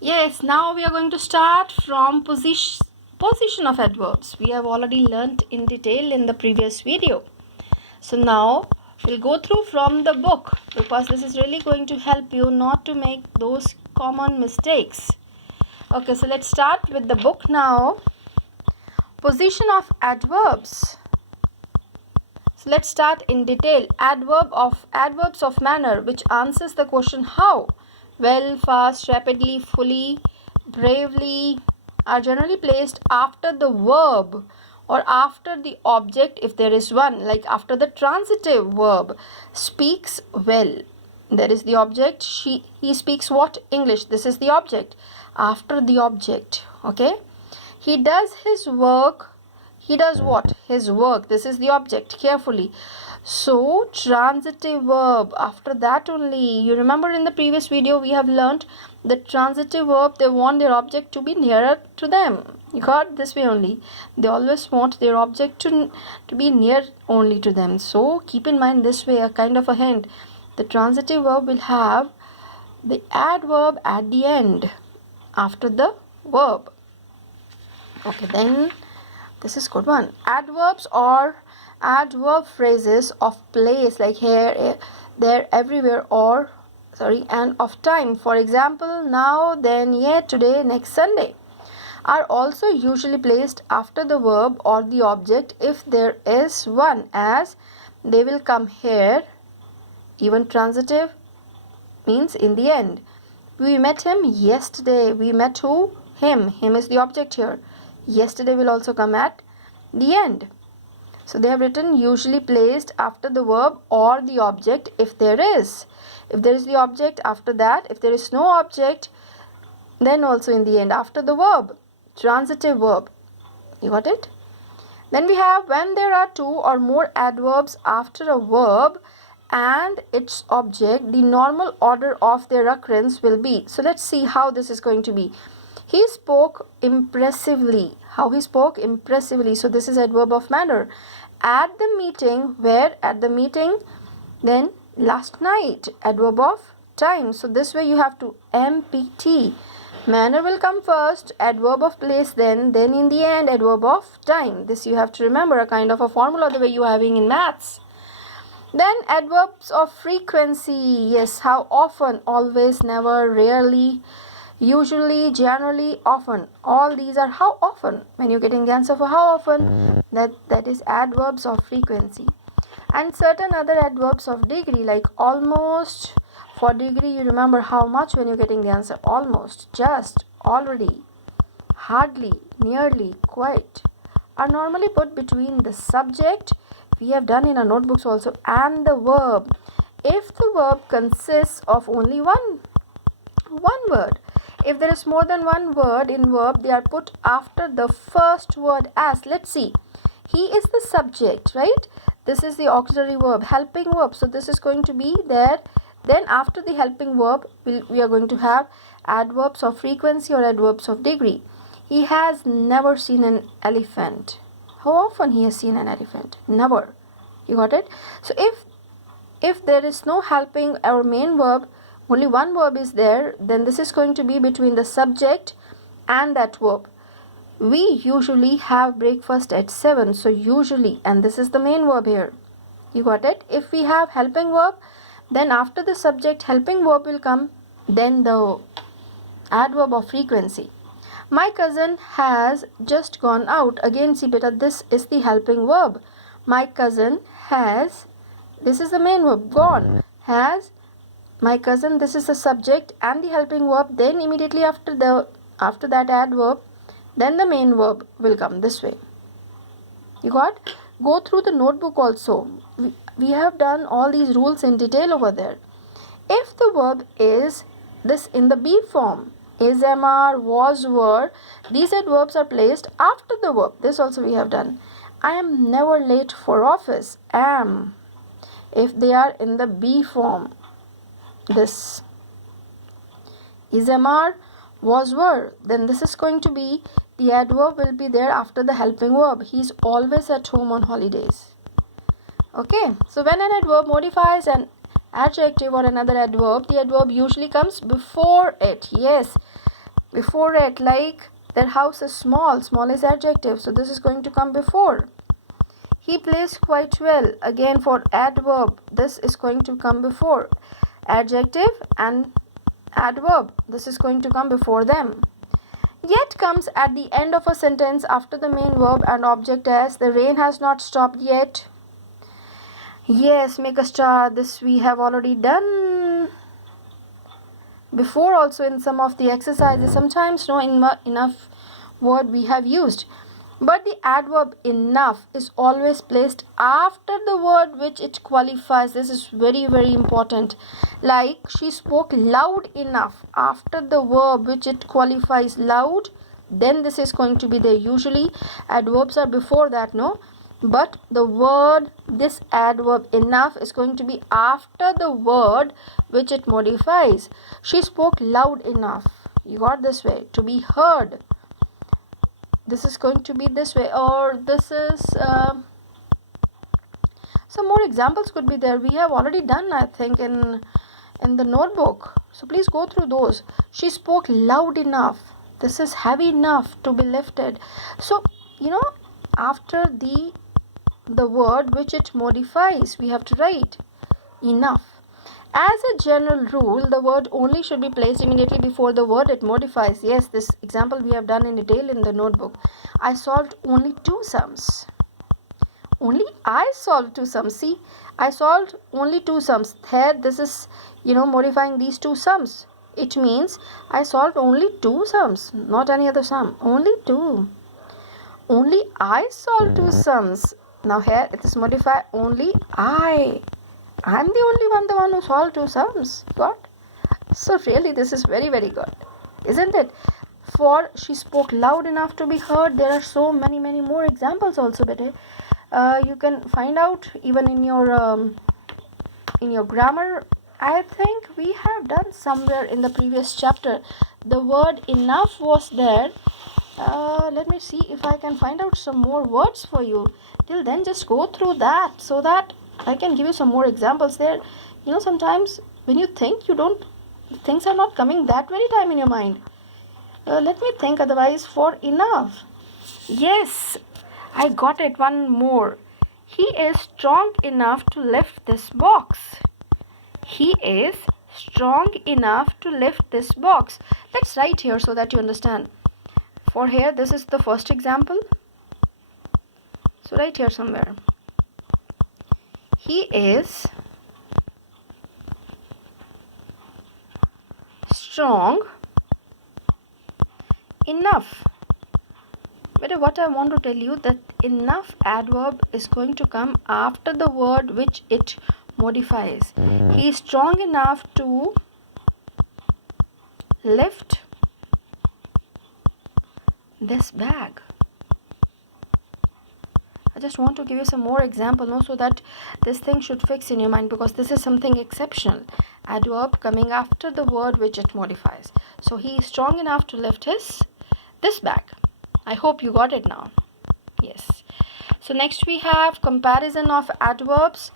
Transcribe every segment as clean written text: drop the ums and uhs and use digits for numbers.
Yes, now we are going to start from position of adverbs. We have already learnt in detail in the previous video. So now we'll go through from the book because this is really going to help you not to make those common mistakes. Okay, so let's start with the book now. Position of adverbs. So let's start in detail. Adverbs of manner, which answers the question how. Well, fast, rapidly, fully, bravely are generally placed after the verb or after the object if there is one, like after the transitive verb. Speaks well. There is the object. He speaks what? English. This is the object. After the object. Okay. He does his work. He does what? His work. This is the object. Carefully. So, transitive verb. After that only. You remember in the previous video we have learnt the transitive verb. They want their object to be nearer to them. You got this way only. They always want their object to be near only to them. So, keep in mind this way, a kind of a hint. The transitive verb will have the adverb at the end after the verb. Okay, then this is good one. Adverbs or adverb phrases of place like here, there, everywhere, and of time. For example, now, then, yet, today, next Sunday are also usually placed after the verb or the object if there is one, as they will come here. Even transitive means in the end. We met him yesterday. We met who? Him. Him is the object here. Yesterday will also come at the end. So they have written usually placed after the verb or the object if there is. If there is the object, after that. If there is no object, then also in the end after the verb. Transitive verb. You got it? Then we have when there are two or more adverbs after a verb and its object, the normal order of their occurrence will be. So let's see how this is going to be. He spoke impressively. How he spoke? Impressively. So this is adverb of manner. At the meeting, where? At the meeting. Then last night, adverb of time. So this way you have to MPT. Manner will come first, adverb of place then in the end adverb of time. This you have to remember, a kind of a formula the way you are having in maths. Then adverbs of frequency. Yes, how often, always, never, rarely, usually, generally, often. All these are how often. When you're getting the answer for how often, that is adverbs of frequency. And certain other adverbs of degree like almost. For degree, you remember how much when you're getting the answer. Almost, just, already, hardly, nearly, quite are normally put between the subject, we have done in our notebooks also, and the verb if the verb consists of only one word. If there is more than one word in verb, they are put after the first word as. Let's see. He is the subject, right? This is the auxiliary verb, helping verb. So this is going to be there. Then after the helping verb, we are going to have adverbs of frequency or adverbs of degree. He has never seen an elephant. How often he has seen an elephant? Never. You got it? So if there is no helping or main verb, only one verb is there, then this is going to be between the subject and that verb. We usually have breakfast at 7. So usually, and this is the main verb here. You got it? If we have helping verb, then after the subject helping verb will come, then the adverb of frequency. My cousin has just gone out. Again, see beta, this is the helping verb. My cousin has, this is the main verb, gone. Has, my cousin, this is the subject and the helping verb. Then immediately after that adverb, then the main verb will come this way. You got? Go through the notebook also. We have done all these rules in detail over there. If the verb is this in the be form, is, am, are, was, were, these adverbs are placed after the verb. This also we have done. I am never late for office. Am. If they are in the be form, this is, am, are, was, were, then this is going to be, the adverb will be there after the helping verb. He is always at home on holidays. Okay, so when an adverb modifies an adjective or another adverb, the adverb usually comes before it. Yes, before it, like their house is small. Small is adjective, so this is going to come before. He plays quite well. Again, for adverb, this is going to come before. Adjective and adverb, this is going to come before them. Yet comes at the end of a sentence after the main verb and object as the rain has not stopped yet. Yes, make a star. This we have already done before also in some of the exercises. Sometimes no enough word we have used. But the adverb enough is always placed after the word which it qualifies. This is very, very important. Like, she spoke loud enough. After the verb which it qualifies loud, then this is going to be there. Usually, adverbs are before that, no? But the word, this adverb enough is going to be after the word which it modifies. She spoke loud enough. You got this way. To be heard. This is going to be this way, or this is some more examples could be there. We have already done, I think, in the notebook, so please go through those. She spoke loud enough. This is heavy enough to be lifted. So after the word which it modifies, we have to write enough. As a general rule, the word only should be placed immediately before the word it modifies. Yes, this example we have done in detail in the notebook. I solved only 2 sums. Only I solved 2 sums. See, I solved only 2 sums. Here, this is, modifying these 2 sums. It means I solved only 2 sums, not any other sum. Only 2. Only I solved 2 sums. Now here it is modified only I. I'm the only one, the one who solved 2 sums. Got? So really this is very, very good, isn't it? For she spoke loud enough to be heard. There are so many, many more examples also, bete. You can find out even in your grammar. I think we have done somewhere in the previous chapter. The word enough was there. Let me see if I can find out some more words for you. Till then, just go through that so that I can give you some more examples there. Sometimes when you think, things are not coming that very time in your mind. Let me think otherwise. For enough. Yes, I got it. One more. He is strong enough to lift this box. He is strong enough to lift this box. Let's write here so that you understand. For here, this is the first example. So write here somewhere. He is strong enough. But what I want to tell you, that enough adverb is going to come after the word which it modifies. He is strong enough to lift this bag. I just want to give you some more example, so that this thing should fix in your mind, because this is something exceptional. Adverb coming after the word which it modifies. So he is strong enough to lift this bag. I hope you got it now. Yes. So next we have comparison of adverbs.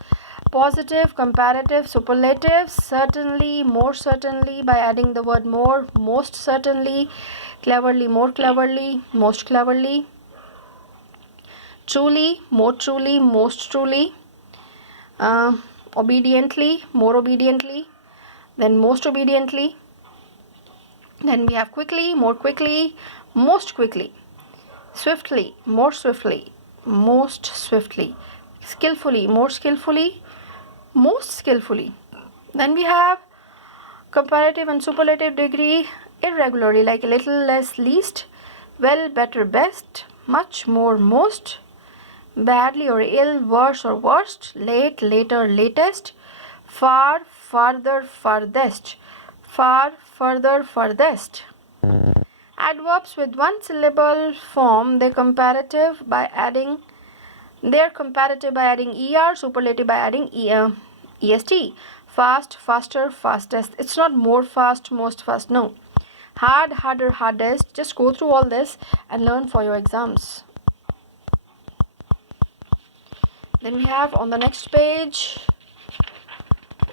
Positive, comparative, superlative. Certainly, more certainly by adding the word more. Most certainly, cleverly, more cleverly, most cleverly. Truly, more truly, most truly. Obediently, more obediently, then most obediently. Then we have quickly, more quickly, most quickly. Swiftly, more swiftly, most swiftly. Skillfully, more skillfully, most skillfully. Then we have comparative and superlative degree irregularly, like a little, less, least, well, better, best, much, more, most, badly or ill, worse or worst, late, later, latest, far, farther, farthest, far, further, furthest. Adverbs with 1 syllable form their comparative by adding er, superlative by adding est. Fast, faster, fastest. It's not more fast, most fast. No. Hard, harder, hardest. Just go through all this and learn for your exams. Then we have on the next page.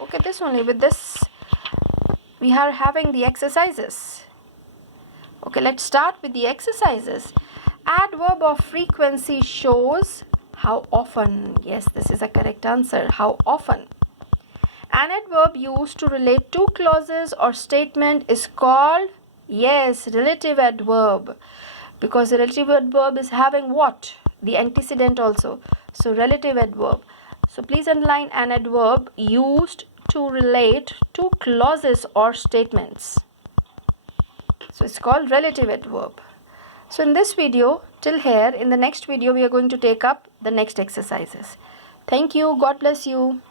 Okay, this only. With this, we are having the exercises. Okay, let's start with the exercises. Adverb of frequency shows how often. Yes, this is a correct answer. How often. An adverb used to relate two clauses or statement is called, yes, relative adverb. Because the relative adverb is having what? The antecedent also. So relative adverb. So please underline an adverb used to relate two clauses or statements. So it's called relative adverb. So in this video, till here, in the next video, we are going to take up the next exercises. Thank you. God bless you.